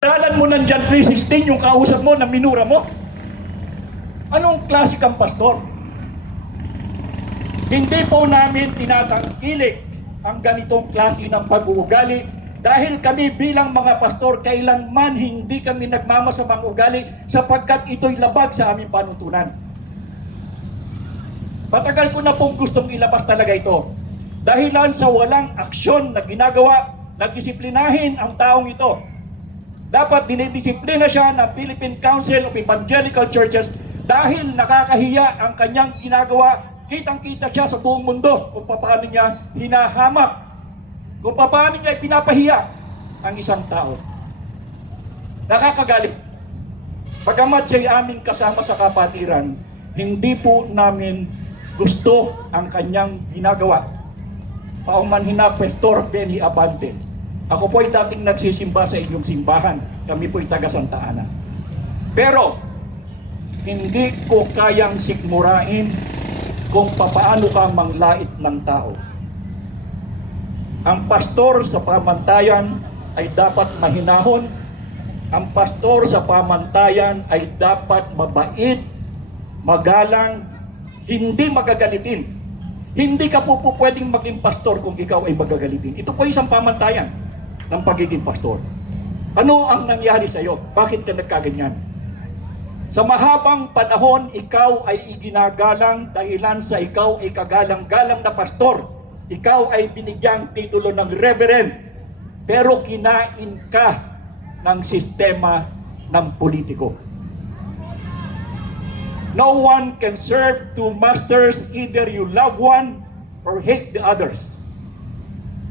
Dalan mo ng John 3.16 yung kausap mo na minura mo. Anong klase kang pastor? Hindi po namin tinatangkilik ang ganitong klase ng pag-uugali dahil kami bilang mga pastor kailanman hindi kami nagmamasamang ugali sapagkat ito'y labag sa aming panutunan. Matagal ko na pong gustong ilabas talaga ito. Dahilan sa walang aksyon na ginagawa na disiplinahin ang taong ito. Dapat dinidisiplina siya ng Philippine Council of Evangelical Churches dahil nakakahiya ang kanyang ginagawa. Kitang-kita siya sa buong mundo kung paano niya hinahamak, kung paano niya pinapahiya ang isang tao. Nakakagalit. Pagkamat siya'y aming kasama sa kapatiran, hindi po namin gusto ang kanyang ginagawa. Paumanhin na Pastor Benny Abante. Ako po ay dating nagsisimba sa inyong simbahan. Kami po ay taga Santa Ana. Pero, hindi ko kayang sikmurain kung papaano ka manglait ng tao. Ang pastor sa pamantayan ay dapat mahinahon. Ang pastor sa pamantayan ay dapat mabait, magalang, hindi magagalitin. Hindi ka po, po pwedeng maging pastor kung ikaw ay magagalitin. Ito po isang pamantayan ng pagiging pastor. Ano ang nangyari sa iyo? Bakit ka nagkaganyan? Sa mahabang panahon, ikaw ay iginagalang dahilan sa ikaw ay kagalang-galang na pastor. Ikaw ay binigyang titulo ng reverend. Pero kinain ka ng sistema ng politiko. No one can serve two masters, either you love one or hate the others.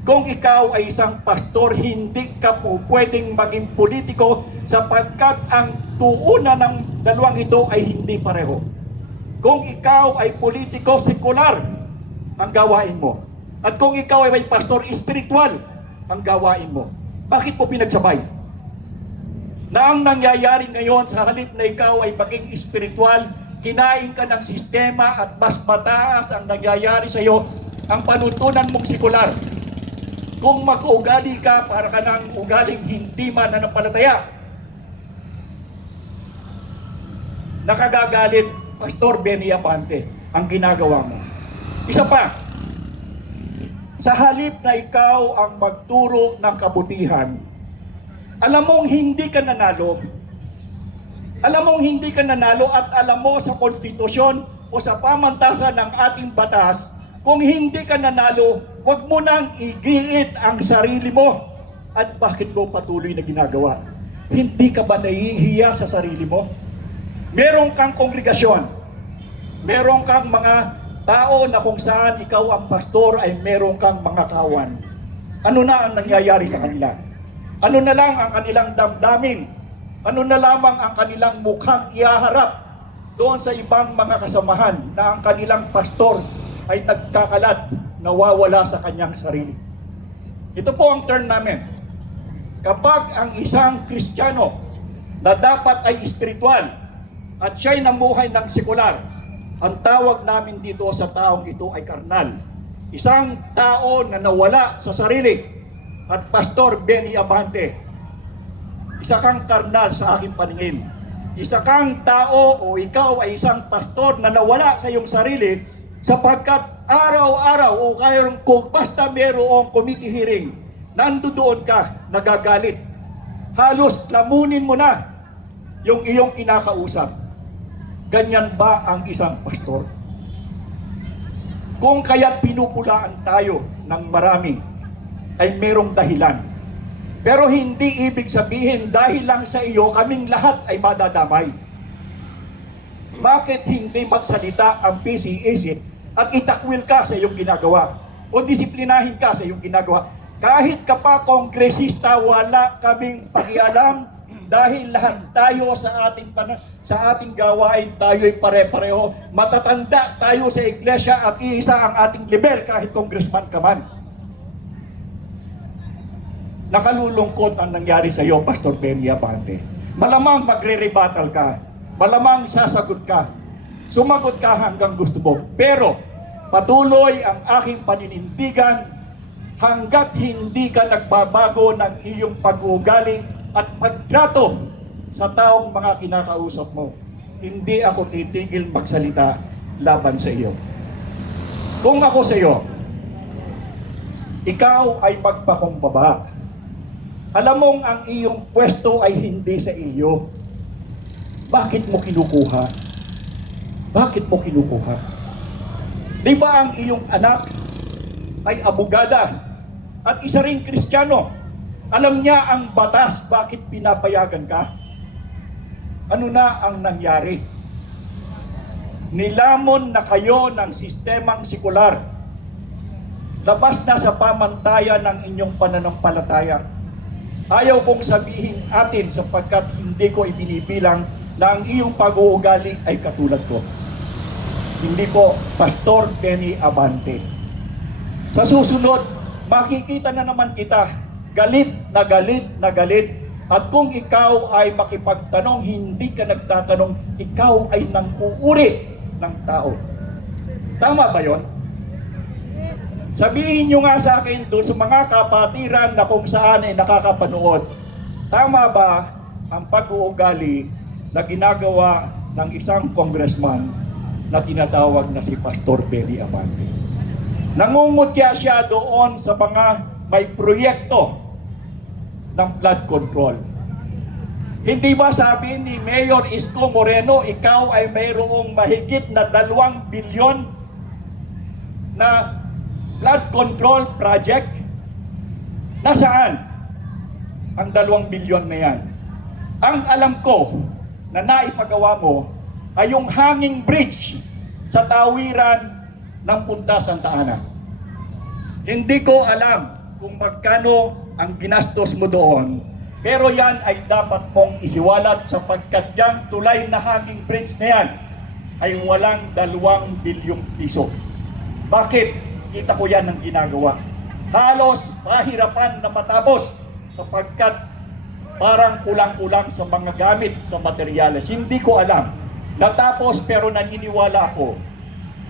Kung ikaw ay isang pastor, hindi ka po pwedeng maging politiko sapagkat ang tuunan ng dalawang ito ay hindi pareho. Kung ikaw ay politiko sekular, ang gawain mo. At kung ikaw ay may pastor espiritual, ang gawain mo. Bakit po pinagsabay? Na ang nangyayari ngayon sa halip na ikaw ay maging espiritual, kinain ka ng sistema at mas mataas ang nangyayari sa iyo ang panutunan mong sekular. Kung mag-ugali ka para ka ng ugaling hindi mananampalataya, nakagagalit Pastor Benny Apante ang ginagawa mo. Isa pa, sa halip na ikaw ang magturo ng kabutihan, alam mong hindi ka nanalo, alam mong hindi ka nanalo at alam mo sa konstitusyon o sa pamantasan ng ating batas, kung hindi ka nanalo, huwag mo nang igiit ang sarili mo. At bakit mo patuloy na ginagawa? Hindi ka ba nahihiya sa sarili mo? Meron kang kongregasyon. Meron kang mga tao na kung saan ikaw ang pastor ay meron kang mga kawan. Ano na ang nangyayari sa kanila? Ano na lang ang kanilang damdamin? Ano na lamang ang kanilang mukhang ihaharap doon sa ibang mga kasamahan na ang kanilang pastor ay nagkakalat, nawawala sa kanyang sarili. Ito po ang turn namin. Kapag ang isang Kristiyano na dapat ay espiritual at siya'y namuhay ng sekular, ang tawag namin dito sa taong ito ay karnal. Isang tao na nawala sa sarili at Pastor Benny Abante, isa kang karnal sa aking paningin. Isa kang tao o ikaw ay isang pastor na nawala sa iyong sarili sapagkat araw-araw o kaya kung basta mayroong committee hearing, nandoon ka, nagagalit. Halos lamunin mo na yung iyong kinakausap. Ganyan ba ang isang pastor? Kung kaya pinupulaan tayo ng marami, ay merong dahilan. Pero hindi ibig sabihin dahil lang sa iyo, kaming lahat ay madadamay. Bakit hindi magsalita ang PCAC at itakwil ka sa iyong ginagawa? O disiplinahin ka sa iyong ginagawa? Kahit ka pa kongresista, wala kaming pakialam dahil lahat tayo sa ating sa ating gawain tayo ay pare-pareho. Matatanda tayo sa iglesia at iisa ang ating level kahit congressman ka man. Nakalulungkot ang nangyari sa iyo, Pastor Benny Abante. Malamang magre-rebuttal ka. Malamang sasagot ka. Sumagot ka hanggang gusto mo. Pero patuloy ang aking paninindigan hanggat hindi ka nagbabago ng iyong pag-uugali at pagtrato sa taong mga kinakausap mo, hindi ako titigil magsalita laban sa iyo. Kung ako sa iyo, ikaw ay magpakumbaba. Alam mong ang iyong pwesto ay hindi sa iyo. Bakit mo kinukuha? Bakit mo kinukuha? Di ba ang iyong anak ay abogada at isa ring kristyano? Alam niya ang batas, bakit pinapayagan ka? Ano na ang nangyari? Nilamon na kayo ng sistemang sikular. Labas na sa pamantayan ng inyong pananampalataya. Ayaw kong sabihin atin sapagkat hindi ko ibinibilang na ang iyong pag-uugali ay katulad ko. Hindi po, Pastor Benny Abante. Sa susunod, makikita na naman kita, galit na galit na galit. At kung ikaw ay makipagtanong, hindi ka nagtatanong, ikaw ay nang uuri ng tao. Tama ba yon? Sabihin nyo nga sa akin doon sa mga kapatiran na kung saan ay nakakapanood, tama ba ang pag-uugali na ginagawa ng isang congressman na tinatawag na si Pastor Benny Abante? Nangungutya siya doon sa mga may proyekto ng flood control. Hindi ba sabi ni Mayor Isko Moreno, ikaw ay mayroong mahigit na dalawang bilyon na flood control project? Nasaan ang dalawang bilyon na yan? Ang alam ko na naipagawa mo ay yung hanging bridge sa tawiran ng Punta Santa Ana. Hindi ko alam kung magkano ang ginastos mo doon, pero yan ay dapat mong isiwalat sapagkat yan tulay na hanging bridge na yan ay walang dalawang bilyong piso. Bakit? Kita ko yan ang ginagawa. Halos pahirapan na matapos sapagkat parang kulang-kulang sa mga gamit sa materyales. Hindi ko alam. Natapos pero naniniwala ako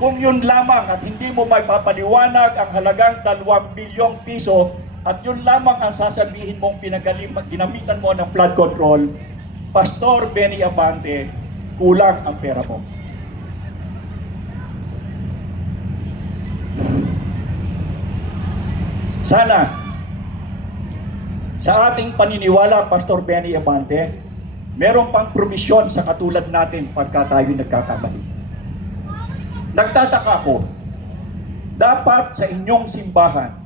kung yun lamang at hindi mo may papaliwanag ang halagang 2 bilyong piso at yun lamang ang sasabihin mong pinagalim, ginamitan mo ng flood control, Pastor Benny Abante, kulang ang pera mo. Sana sa ating paniniwala, Pastor Benny Abante, meron pang promisyon sa katulad natin pagka tayo nagkakamali. Nagtataka ako, dapat sa inyong simbahan,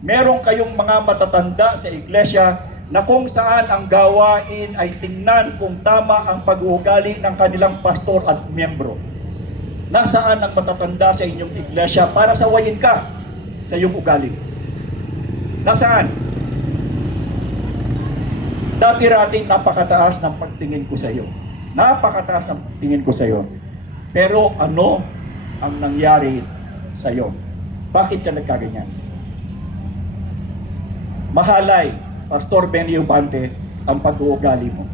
meron kayong mga matatanda sa iglesia na kung saan ang gawain ay tingnan kung tama ang pag-uugali ng kanilang pastor at miyembro. Nasaan ang matatanda sa inyong iglesia para sawayin ka sa iyong ugali? Nasaan? Dati rating napakataas ng pagtingin ko sa iyo. Napakataas ng tingin ko sa iyo. Pero ano ang nangyari sa iyo? Bakit ka nagkaganyan? Mahalay, Pastor Benny Ubante, ang pag-uugali mo.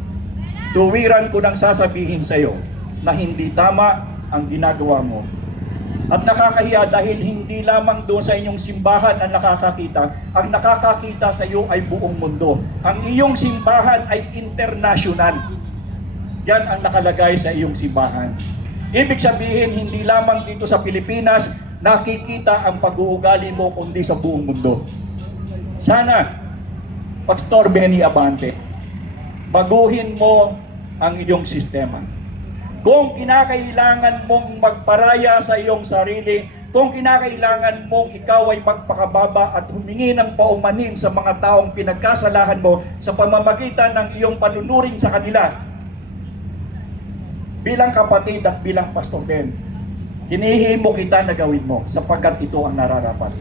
Tuwiran ko nang sasabihin sa iyo na hindi tama ang ginagawa mo. At nakakahiya dahil hindi lamang doon sa inyong simbahan ang nakakakita, ang nakakakita sa iyo ay buong mundo. Ang iyong simbahan ay international. Yan ang nakalagay sa iyong simbahan. Ibig sabihin, hindi lamang dito sa Pilipinas nakikita ang pag-uugali mo kundi sa buong mundo. Sana, Pastor Benny Abante, baguhin mo ang iyong sistema. Kung kinakailangan mong magparaya sa iyong sarili, kung kinakailangan mong ikaw ay magpakababa at humingi ng paumanin sa mga taong pinagkasalahan mo sa pamamagitan ng iyong panunuring sa kanila, bilang kapatid at bilang pastor din, hinihimo kita na gawin mo sapagkat ito ang nararapat.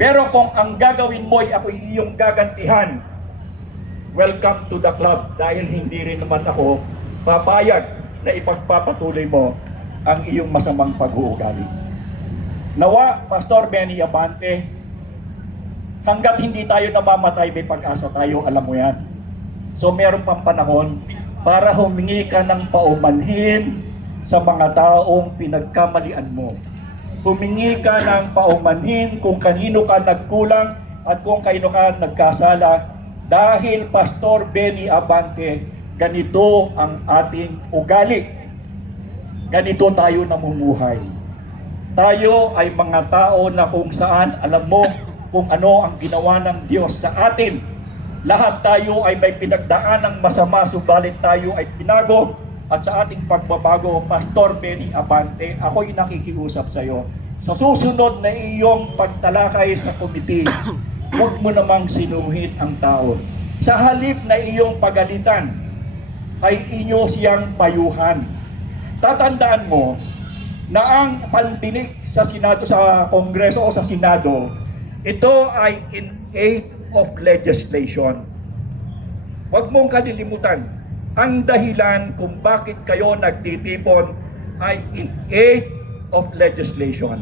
Pero kung ang gagawin mo ay ako'y iyong gagantihan, welcome to the club dahil hindi rin naman ako papayag na ipagpapatuloy mo ang iyong masamang pag-uugali. Nawa, Pastor Benny Abante, hanggat hindi tayo namamatay, may pag-asa tayo, alam mo yan. So meron pang panahon para humingi ka ng paumanhin sa mga taong pinagkamalian mo. Humingi ka ng paumanhin kung kanino ka nagkulang at kung kanino ka nagkasala Dahil Pastor Benny Abante, ganito ang ating ugali. Ganito tayo namumuhay. Tayo ay mga tao na kung saan alam mo kung ano ang ginawa ng Diyos sa atin. Lahat tayo ay may pinagdaan ng masama, subalit tayo ay pinago at sa ating pagbabago, Pastor Benny Abante, ako'y nakikiusap sa iyo. Sa susunod na iyong pagtalakay sa komite, huwag mo namang sinuhin ang tao. Sa halip na iyong pagalitan, ay inyo siyang payuhan. Tatandaan mo na ang pandinig sa Senado, sa Kongreso o sa Senado, ito ay in aid of legislation. Huwag mong kalilimutan, ang dahilan kung bakit kayo nagtitipon ay in aid of legislation.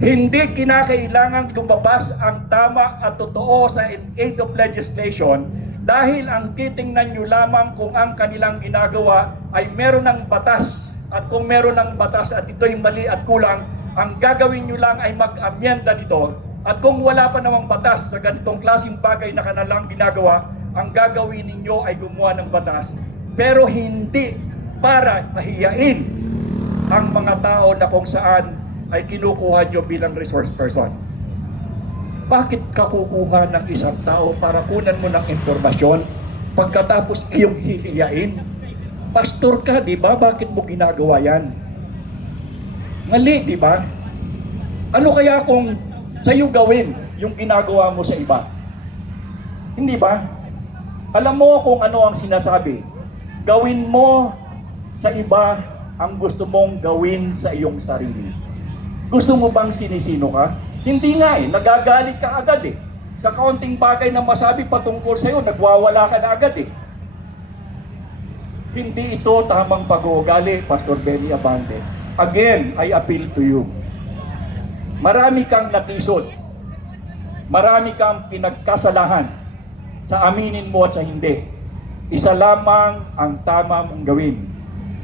Hindi kinakailangang lumabas ang tama at totoo sa in aid of legislation dahil ang titingnan nyo lamang kung ang kanilang ginagawa ay meron ng batas. At kung meron ng batas at ito'y mali at kulang, ang gagawin nyo lang ay mag-amyenda nito. At kung wala pa namang batas sa ganitong klaseng bagay na kanilang ginagawa, ang gagawin ninyo ay gumawa ng batas. Pero hindi para pahiyain ang mga tao na kung saan ay kinukuha nyo bilang resource person. Bakit ka kukuha ng isang tao para kunan mo ng impormasyon pagkatapos iyong hihiyain? Pastor ka, di ba? Bakit mo ginagawa yan? Ngali, di ba? Ano kaya kung sa'yo gawin yung ginagawa mo sa iba? Hindi ba? Alam mo kung ano ang sinasabi. Gawin mo sa iba ang gusto mong gawin sa iyong sarili. Gusto mo bang sinisino ka? Hindi nga eh, nagagalit ka agad eh. Sa kaunting bagay na masabi patungkol sa iyo, nagwawala ka na agad eh. Hindi ito tamang pag-uugali, Pastor Benny Abante. Again, I appeal to you. Marami kang natisod. Marami kang pinagkasalahan sa aminin mo at sa hindi. Isa lamang ang tama mong gawin.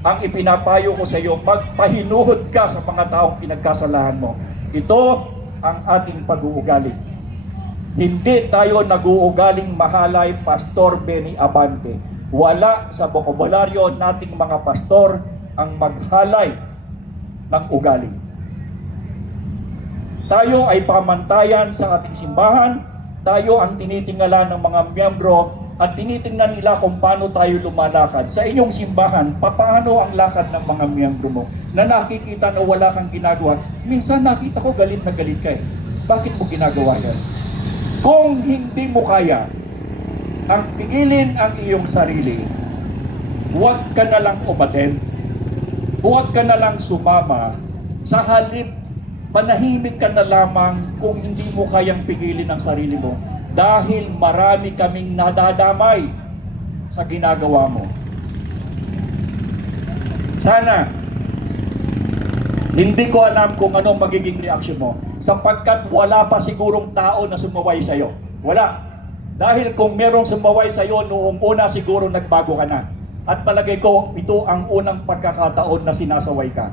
Ang ipinapayo ko sa iyo, magpahinuhod ka sa mga taong pinagkasalahan mo. Ito ang ating pag-uugali. Hindi tayo nag-uugaling mahalay Pastor Benny Abante. Wala sa bokabularyo nating mga pastor ang maghalay ng ugali. Tayo ay pamantayan sa ating simbahan, tayo ang tinitingala ng mga miyembro at tinitingnan nila kung paano tayo lumalakad. Sa inyong simbahan, paano ang lakad ng mga miyembro mo na nakikita na wala kang ginagawa? Minsan nakita ko galit na galit ka eh. Bakit mo ginagawa yan? Kung hindi mo kaya, ang pigilin ang iyong sarili, huwag ka na lang umaten. Huwag ka na lang sumama. Sa halip, panahimik ka na lamang kung hindi mo kayang pigilin ang sarili mo dahil marami kaming nadadamay sa ginagawa mo. Sana, hindi ko alam kung ano magiging reaksyon mo sapagkat wala pa sigurong tao na sumaway sa iyo. Wala. Dahil kung merong sumaway sa iyo noong una siguro nagbago ka na. At palagay ko ito ang unang pagkakataon na sinasaway ka.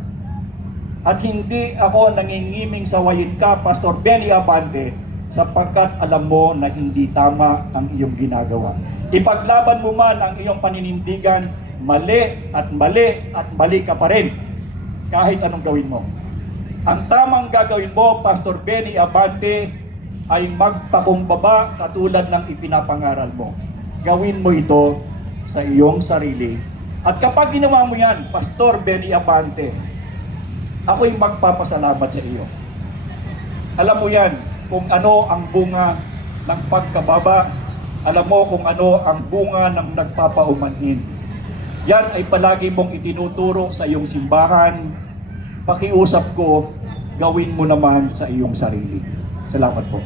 At hindi ako nangingiming sawayin ka, Pastor Benny Abante, sapagkat alam mo na hindi tama ang iyong ginagawa. Ipaglaban mo man ang iyong paninindigan, mali at mali at mali ka pa rin kahit anong gawin mo. Ang tamang gagawin mo, Pastor Benny Abante, ay magpakumbaba katulad ng ipinapangaral mo. Gawin mo ito sa iyong sarili. At kapag ginawa mo yan, Pastor Benny Abante, ako'y magpapasalamat sa iyo. Alam mo yan, kung ano ang bunga ng pagkababa, alam mo kung ano ang bunga ng nagpapaumanhin. Yan ay palagi mong itinuturo sa iyong simbahan. Pakiusap ko, gawin mo naman sa iyong sarili. Salamat po.